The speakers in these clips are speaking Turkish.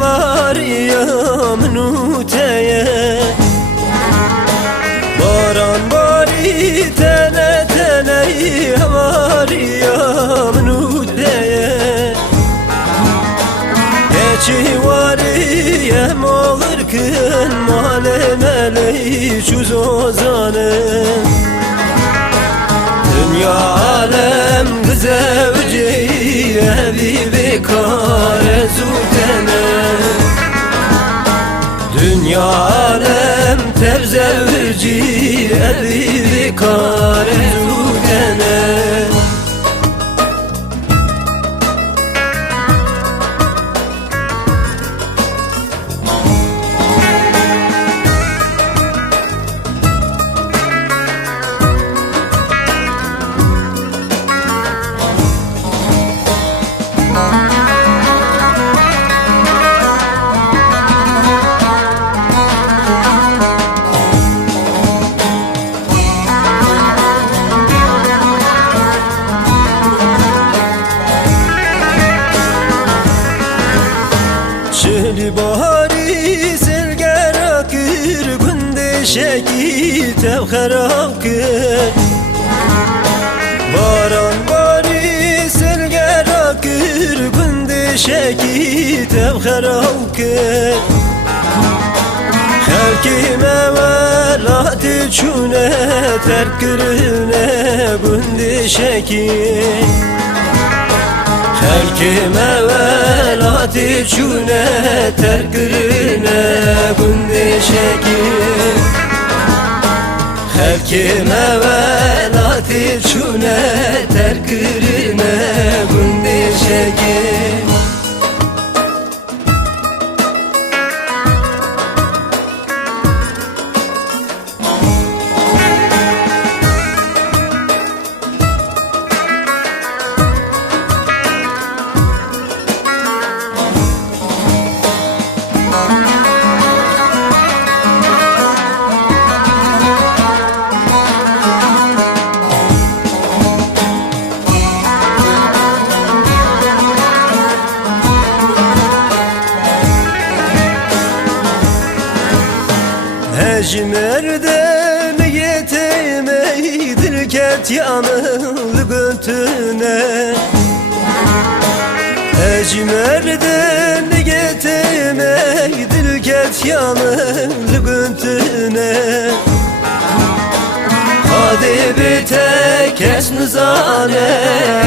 varıyam nuteye Baran bari tene tene varıyam nuteye Geçi varıyam olurken male mele çüz ozanım Dünya alem güzevci evi bekar zutene Dünya alem terzevci evi bekar zutene Çeli bahari selger akır Günde şeki tevher akır Baran bari selger akır Günde şeki tevher akır Herkime velat çune terk kırına Günde şeki Herkime velat çune terk kırına Günde şeki Herkime velat çune terk kırına Günde şeki Ejmer'den yetemeydir ket yanıl götüne Ejmer'den yetemeydir ket yanıl götüne Hadi bite kes nizane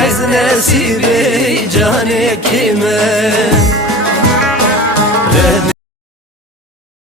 ez nesibi cane kime